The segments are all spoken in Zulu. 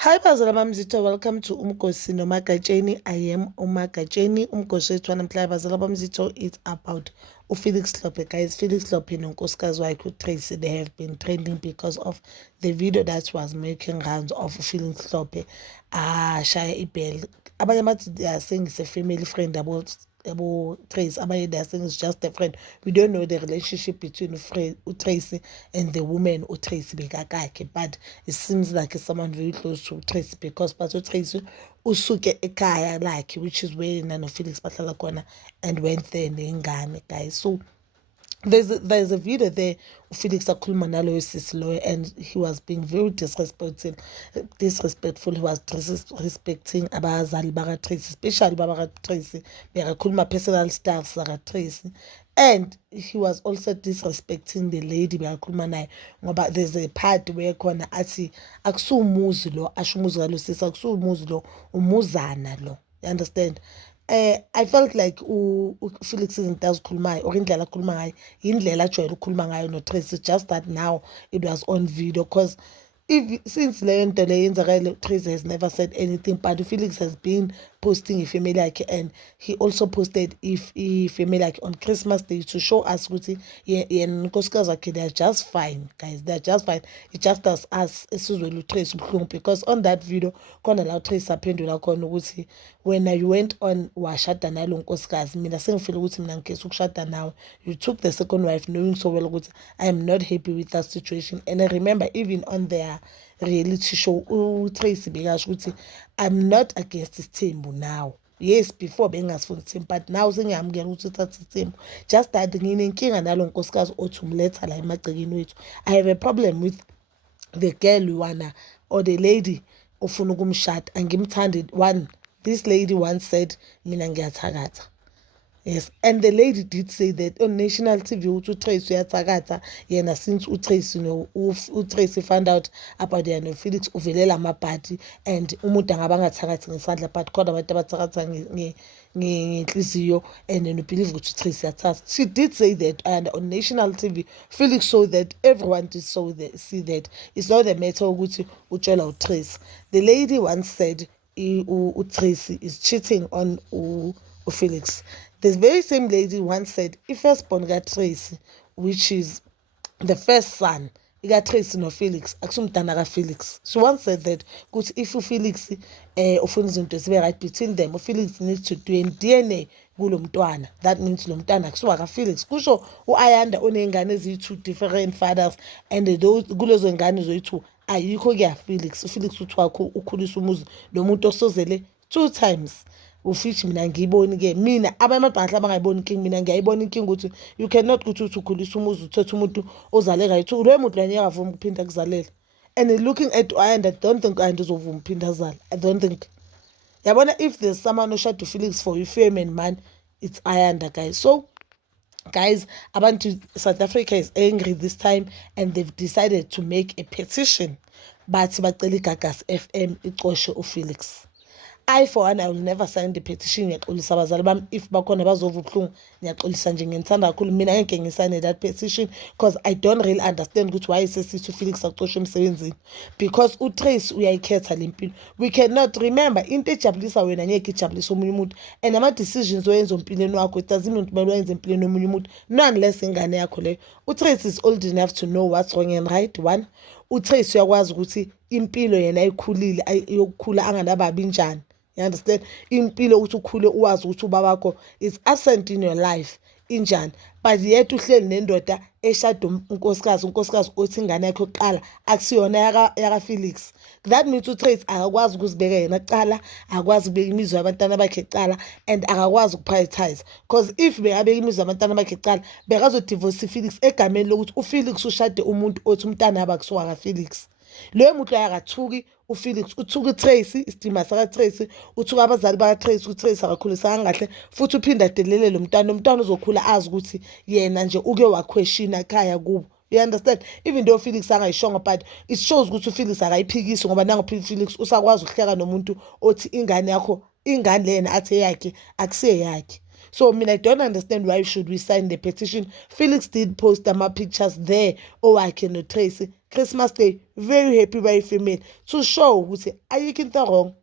Hi bazala bamzitho, welcome to Umgosi noMagatsheni. I am uMagatsheni. Umgosi wethu wanamhlanje bazala bamzitho, it's about uFelix Hlophe. Guys, Felix Hlophe nonkosikazi wakhe uTracy, they have been trending because of the video that was making rounds of Felix Hlophe shaya ibhele. Abanye bathi they are saying it's a family friend about Tracy. Abanye they are saying it's just a friend. We don't know the relationship between Tracy and the woman Tracy bekakakhe, but it seems like it's someone very close to Tracy because but Tracy usuke ekhaya lakhe, which is where Nano Felix bahlala khona, and went there nengane, guys. So there's a video there Felix akhuluma naloyo sisi loyo, and he was being very disrespectful. He was disrespecting abazali baka-Tracy, especially baka-Tracy, bekakhuluma personal stuff zaka-Tracy, and he was also disrespecting the lady bekakhuluma naye, ngoba there's a part where khona athi akusuwumuzi lo, asho umuzi kalo sisi, akusuwumuzi lo, umuzana lo, you understand. I felt like Felix izinto azikhulumayo or indlela akhuluma ngayo indlela ajwayele ukukhuluma ngayo noTracy, just that now it was on video, because since leyo nto leyo yenzakale, Tracy has never said anything, but Felix has been posting ifamily yakhe, and he also posted ifamily yakhe on Christmas Day to show us ukuthi yena unkosikazi wakhe they are just fine, guys, they are just fine. It just as us esizwele uTracy ubuhlungu, because on that video khona la uTracy aphendula khona ukuthi when you went on washada nalo nkosikazi, mina sengifile ukuthi mina ngikhetha ukushada nawe, you took the second wife knowing so well ukuthi I am not happy with that situation. And I remember even on their reality show uTracy bekasho ukuthi I'm not against Isithembu now. Yes, before bengasifuni Isithembu, but now sengiyamukela ukuthi uthathe Isithembu, just that nginenkinga nalo nkosikazi othi umletha la emagcekeni wethu. I have a problem with the girl you wanna, or the lady ofuna ukumshada, angimthandi. One, this lady once said mina ngiyathakatha. Yes, and the lady did say that on national TV uTracy uyathakatha yena, since uTracy uTracy found out about the Felix uvelela amabhadi, and umuntu angaba angathakathi ngesandla but kodwa abantu abathakatha ngenhliziyo, and then believe ukuthi uTracy uyathatha. She did say that, and on national TV Felix saw that, everyone did see that it's not a matter ukuthi utshela uTracy. The lady once said uTracy is cheating on Felix. This very same lady once said i-firstborn kaTracy, which is the first son, ikaTracy noFelix akusumntana kaFelix. She once said that ukuthi if uFelix ufuna izinto zibe right between them, uFelix needs to do DNA kulo mntwana. That means lo mntwana akusuka kaFelix. Kusho uAyanda oney'ngane eziyi-two different fathers, and kulezo ngane zoyi-two ayikho kuyaFelix. uFelix uthi wakho ukhulisa umuzi lo muntu osozele 2 times. Ufithi mina ngiyiboni-ke, mina abamabhahla abangayiboni inkinga, mina ngiyayibona inkinga ukuthi you cannot kuthi ukhulisa umuzi uthethe umuntu ozale kayi-two, loyo muntu lanye akavumi ukuphinda kuzalela. And looking at Ayanda, I don't think Ayanda uzovuma uphinda azale. I don't think. Yabona, if there's someone oshada uFelix for fame and man, it's Ayanda, guys. So guys, abantu South Africa is angry this time, and they've decided to make a petition, bathi bacela iGagas FM ixoshe uFelix. I for one, I will never sign the petition. Ngiyaxolisa abazali bami, if bakhona bazova ubuhlungu, ngiyaxolisa nje, ngithanda kakhulu. Mina ngeke ngisayine that petition because I don't really understand ukuthi why sesithi uFelix axoshwe emsebenzini, because uTracy uyayikhetha le mpilo. We cannot remember into ejabulisa wena ngeke ijabulisa omunye umuntu, and ama-decisions oyenza empilweni wakho it doesn't mean ukuthi kumele wenze empilweni omunye umuntu, noneless ingane yakho leyo. uTracy is old enough to know what's wrong and right. One, uTracy uyakwazi ukuthi impilo yena ayikhulile yokukhula anganababi njani. You understand? Impilo ukuthi ukhule uwazi ukuthi ubaba wakho is absent in your life injani, but yet uhleli nendoda eshada unkosikazi othi ingane yakhe yokuqala akusiyona yaka-Felix. That means uTracy akakwazi ukuzibeka yena kuqala, akakwazi ukubeka imizwa yabantwana bakhe kuqala, and akakwazi ukuprioritize, because if bekabeka imizwa yabantwana bakhe kuqala bekazodivorce uFelix egameni lokuthi uFelix ushade umuntu othi umntana yabo akusuka kaFelix. Loyo muntu akathuki uFelix, uthuka uTracy, isidima sakaTracy, uthuka abazali bakaTracy, uTracy akakhulisanga kahle, futhi uphinda adelele lo mntwana uzokhula azi ukuthi yena nje uke waquestiona ekhaya kubo. You understand? Even though Felix angayishongo, but it shows ukuthi uFelix akayiphikisi, ngoba nango Felix usakwazi ukuhleka nomuntu othi ingane lena athe yakhe akusiye yakhe. So I don't understand why should we sign the petition. Felix did post my pictures there. Oh, I can Tracy. Christmas Day, very happy by female. To show who say, are you getting wrong?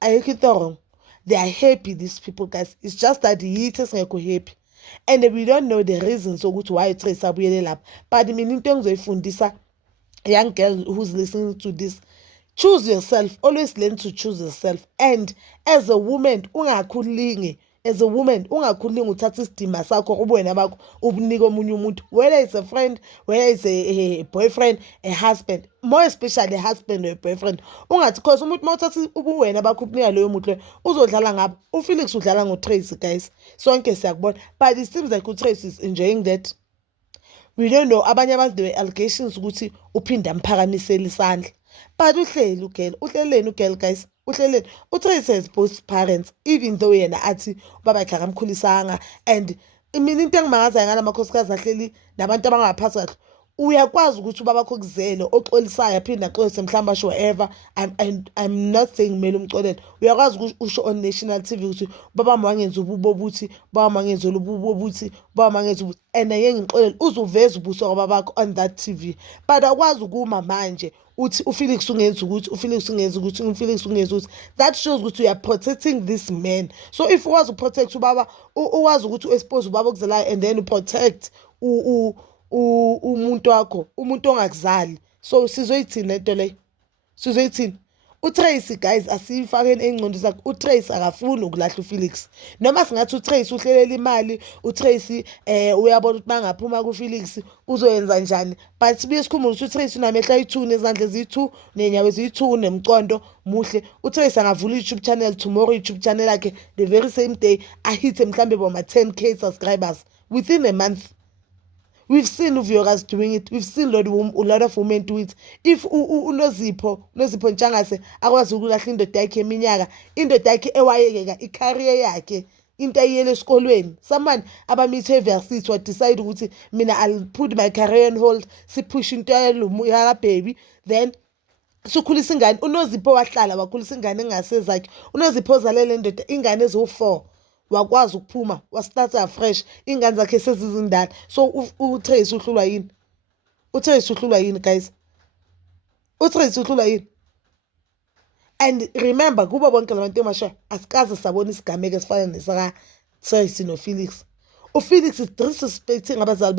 Are you getting wrong? They are happy, these people, guys. It's just that the haters are happy. And we don't know the reasons so good why Tracy abuyele lapha. But meaning things fundisa young girl who's listening to this. Choose yourself. Always learn to choose yourself. And as a woman, as a woman, uthatha isidima sakho ubuwena bakho ubunike omunye umuntu, whether it's a friend, whether it's a boyfriend, a husband, more especially a husband or a boyfriend. Ungathi cause umuntu mawuthatha ubuwena bakho ubunika loyo muntu loyo uzodlala ngabo. UFelix udlala ngoTracy, guys. Sonke siyakubona. But it seems like uTracy is enjoying that. We don't know, abanye abantu there were allegations ukuthi uphinda amphakamisela isandla. But uhleleni guys, uhleleni. UTracy has both parents, even though yena athi ubaba yakhe akamkhulisanga. And mina into engimangazayo ngala makhosikazi ahleli nabantu abangaphathi kahle, uyakwazi ukuthi ubaba bakho kuzele oxolisayo aphinda axolise mhlawumbe asho whatever. I'm not saying kumele umxolele. Uyakwazi ukuthi usho on national TV ukuthi baba mangenza ububo buthi, baba mangenza ububo buthi, baba mangenza ubuthi, and yeke ngixolele uzuveza ubuso baba bakho on that TV. But akwazi ukuma manje uthi uFelix ungenza ukuthi, uFelix ungenza ukuthi, uFelix ungenza ukuthi. That shows ukuthi you are protecting this man. So if uwazi uprotect ubaba, uwazi ukuthi expose ubaba okuzelayo and then protect umuntu wakho, umuntu ongakuzali. So sizoyithini lento le? Sizoyithini? UTracy, guys, asifakeni engcondo zakhe. UTracy akafuni ukulahla uFelix. Noma singathi uTracy uhlelela imali, uTracy uyabona ukuthi bangaphuma kuFelix uzoyenza njani. But sibuye sikhumbule ukuthi uTracy unamehla ayi2 nezandla eziyi2 nenyawo eziyi2 nemqondo muhle. UTracy angavula YouTube channel tomorrow, YouTube channel yakhe the very same day ahithe mhlambe boma 10k subscribers within a month. We've seen viewers doing it. We've seen a lot of women do it. If unozipho Ntshangase akwazi ukulahla indoda yakhe eminyaka, indoda yakhe ewayekeka icareer yakhe, into ayiyele esikolweni. Someone abamithe eversity wa decide ukuthi mina I'll put my career on hold, sipush into ya baby, then sukhulisa ingane. UNozipho wahlala wakhulisa ingane engasezakhe. UNozipho ozalele indoda ingane ezo4. Wakwazi ukuphuma wastarta fresh, ingane zakhe sezizindala. So uTracy uhlulwa yini? UTracy uhlulwa yini, guys? UTracy uhlulwa yini? And remember, kuba bonke labantu emasha asikaze sabona isigameko esifana nesaka Tracy noFelix. uFelix is disrespecting abazali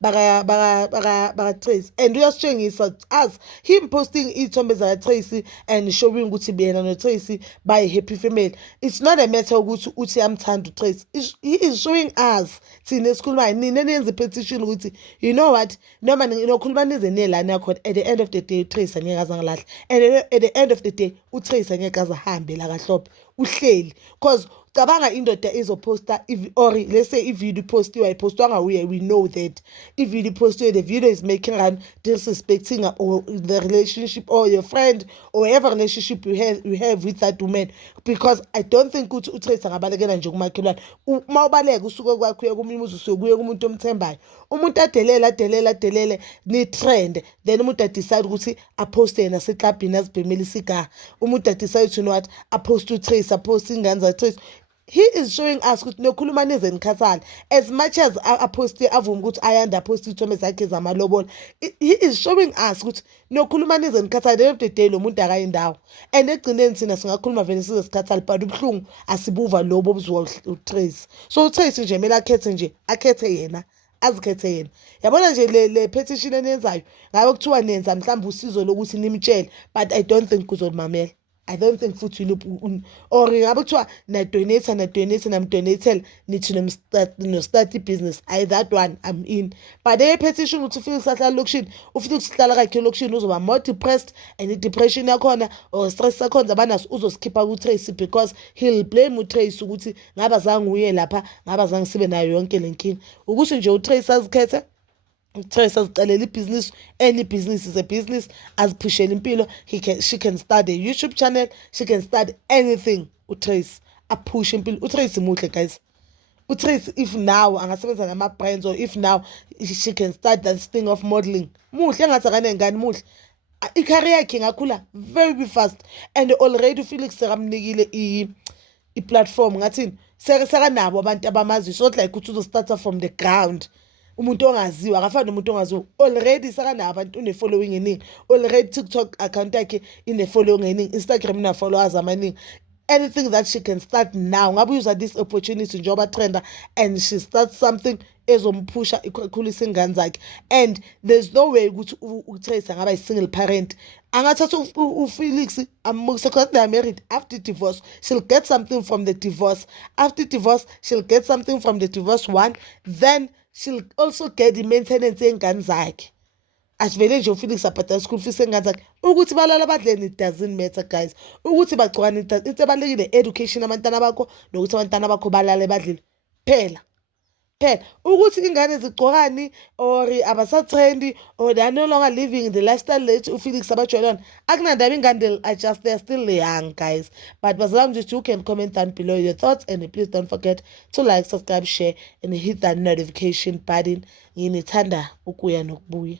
baka Tracy, and uyasitshengisa us him posting ithombe zaka Tracy and showing ukuthi bena no Tracy by happy family. It's not a matter ukuthi uthi amthanda uTracy. He is showing us thina esikhuluma nini nenze petition ukuthi you know what, noma nokhuluma nize nelani yakho, at the end of the day uTracy angeke azangilahle, and at the end of the day uTracy angeke azahambe la kaHlophe uhleli. Because cabanga indoda izoposta or let's say if video postiwe ayipostwanga uye, we know that if video postiwe the video is making and disrespecting or the relationship or your friend or whatever relationship you have with that woman. Because I don't think ukuthi uTracy angabalekela nje kumakhelwane. Uma ubaleka usuke kwakho uye komunye umuzi usuke kuye kumuntu omthembayo, umuntu adelele ni trend, then umuntu decide ukuthi aposte yena seclubini azibhemela isigaha. Umuntu decide to know what apost uTracy, apost ingane za Tracy. He is showing us ukuthi nokhuluma neze nikhathana, as much as aposte avuma ukuthi ayanda aposte ithombe zakhe zamalobola. He is showing us ukuthi nokhuluma neze nikhathana, the end of the day lo muntu akayindawo, and egcineni thina singakhuluma vele size sikhathana, but ubuhlungu asibuva lobo obuzwa uTracy. So uTracy nje mele akhethe yena, azikhethe yena. Yabona nje le petition enenzayo ngabe kuthiwa nenza mhlawumbe usizo lokuthi nimtshele, but I don't think kuzomamela. I don't think futhi or ngabe kuthiwa na donate namdonatela nithi no start business. That one I'm in. But the petition ukuthi uFelix ahlala lokushini, uFelix uhlala kakhe lokushini uzoba more depressed, and depression yakhona or stress yakhona abanaso uzoskipha kuTracy, because he'll blame uTracy ukuthi ngaba zange uye lapha, ngaba zange sibe nayo yonke lenkinga. Ukuthi nje uTracy azikhethe, uTracy azicalela ibhizinisi. Any business is a business. Aziphushela impilo. She can start a YouTube channel, she can start anything. uTracy apushe impilo. uTracy muhle, guys. uTracy if now angasebenza nama brands, or if now she can start that thing of modeling, muhle engathi akanengane muhle. Icareer yakhe ngakhula very fast, and already uFelix sekamnikile i-platform ngathini sekanabo abantu abamaziyo. It's not like ukuthi uzostart from the ground. Umuntu ongaziwa akafani nomuntu ongaziwa. Already sekanabo abantu une-following eningi. Already TikTok account yakhe ine-following eningi. Instagram ina-followers amaningi. Anything that she can start now, ngabe user this opportunity njengoba trenda, and she starts something ezompusha ikhulisa ingane zakhe. And there's no way ukuthi uTrace angaba yi-single parent. Angathatha uFelix amukise because they are married. After divorce she'll get something from the divorce. After divorce she'll get something from the divorce one. Then she'll also get the maintenance yengane zakhe. Asivele nje uFelix abhadala school fees engane zakhe. Ukuthi balala badleni, it doesn't matter guys. Ukuthi bagcwane, into ebalekile education abantwana bakho nokuthi abantwana bakho balale badlile phela. Ukuthi ingane zigcokani or abasatrendi or they are no longer living the lifestyle lethi uFelix abajwayelana, akunandaba ingane, they'll adjust, they're still young guys. But bazalwane just, you can comment down below your thoughts, and please don't forget to like, subscribe, share and hit that notification button. Nginithanda ukuya nokubuya.